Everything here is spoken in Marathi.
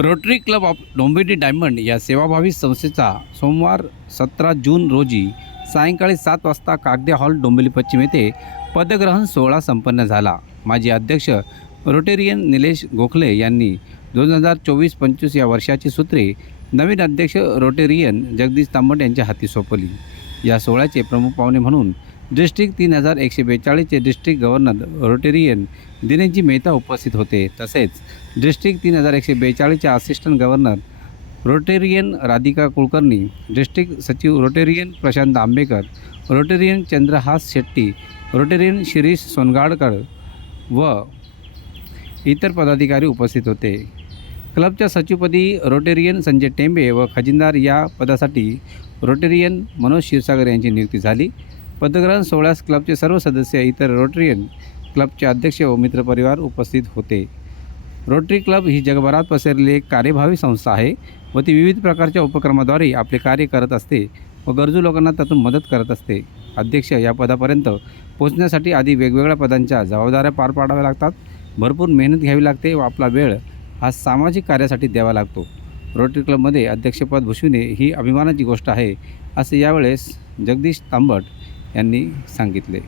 Rotary club of Dombivli diamond या सेवाभावी संस्थेचा सोमवार सतरा जून रोजी सायंकाळी सात वाजता कागदे हॉल डोंबिवली पश्चिम येथे पदग्रहण सोहळा संपन्न झाला. माजी अध्यक्ष रोटेरियन निलेश गोखले यांनी दोन हजार चोवीस पंचवीस या वर्षाची सूत्रे नवीन अध्यक्ष रोटेरियन जगदीश तांबट यांच्या हाती सोपवली. या सोहळ्याचे प्रमुख पाहुणे म्हणून डिस्ट्रिक्ट तीन हजार एकशे बेचाळीसचे district governor Rotarian Dineshji Mehta उपस्थित होते. तसेच डिस्ट्रिक्ट तीन हजार एकशे बेचाळीसच्या assistant governor Rotarian Radhika Kulkarni district सचिव Rotarian Prashant Ambekar Rotarian Chandrahas Shetty Rotarian Shirish Songadkar व इतर पदाधिकारी उपस्थित होते. क्लबच्या सचिवपदी रोटेरियन संजय टेंबे व खजिनदार या पदासाठी रोटेरियन मनोज क्षीरसागर यांची नियुक्ती झाली. पदग्रहण सोहळ्यास क्लबचे सर्व सदस्य इतर रोटरियन क्लबचे अध्यक्ष व मित्रपरिवार उपस्थित होते. रोटरी क्लब ही जगभरात पसरलेली एक कार्यभावी संस्था आहे व ती विविध प्रकारच्या उपक्रमाद्वारे आपले कार्य करत असते व गरजू लोकांना त्यातून मदत करत असते. अध्यक्ष या पदापर्यंत पोचण्यासाठी आधी वेगवेगळ्या पदांच्या जबाबदाऱ्या पार पाडाव्या लागतात. भरपूर मेहनत घ्यावी लागते व आपला वेळ हा सामाजिक कार्यासाठी द्यावा लागतो. रोटरी क्लबमध्ये अध्यक्षपद भूषविणे ही अभिमानाची गोष्ट आहे. असे यावेळेस जगदीश तांबट यांनी सांगितले.